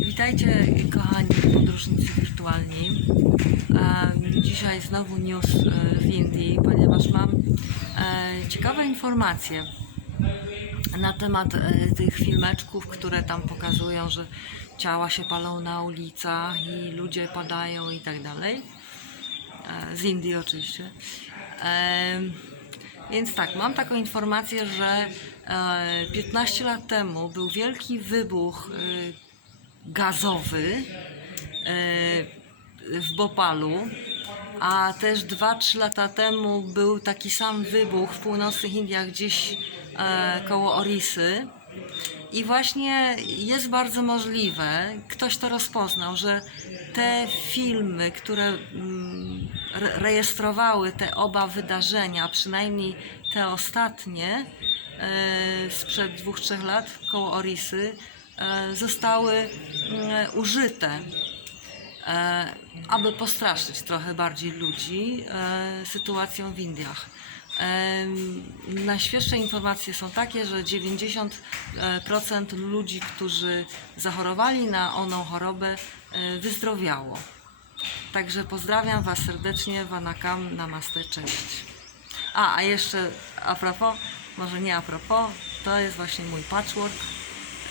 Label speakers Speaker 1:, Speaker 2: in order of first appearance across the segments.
Speaker 1: Witajcie kochani podróżnicy wirtualni. Dzisiaj znowu news e, z Indii, ponieważ mam e, ciekawe informacje na temat e, tych filmeczków, które tam pokazują, że ciała się palą na ulicach i ludzie padają i tak dalej. Z Indii oczywiście. Więc tak, mam taką informację, że e, 15 lat temu był wielki wybuch gazowy e, w Bopalu, a też 2-3 lata temu był taki sam wybuch w północnych Indiach, gdzieś e, koło Orisy. I właśnie jest bardzo możliwe, ktoś to rozpoznał, że te filmy, które mm, re- rejestrowały te oba wydarzenia, przynajmniej te ostatnie e, sprzed dwóch, trzech lat koło Orisy, zostały mm, użyte e, aby postraszyć trochę bardziej ludzi e, sytuacją w Indiach. Najświeższe informacje są takie, że 90% ludzi, którzy zachorowali na oną chorobę, e, wyzdrowiało. Także pozdrawiam Was serdecznie, Vanakam, Namaste, cześć. A, a jeszcze a propos, może nie a propos, to jest właśnie mój patchwork, e,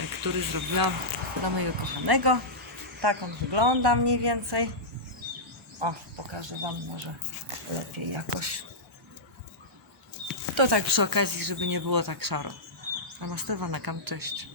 Speaker 1: który zrobiłam dla mojego kochanego. Tak on wygląda mniej więcej. O, pokażę Wam może lepiej jakoś. To tak przy okazji, żeby nie było tak szaro. Namaste, Vanakam, cześć.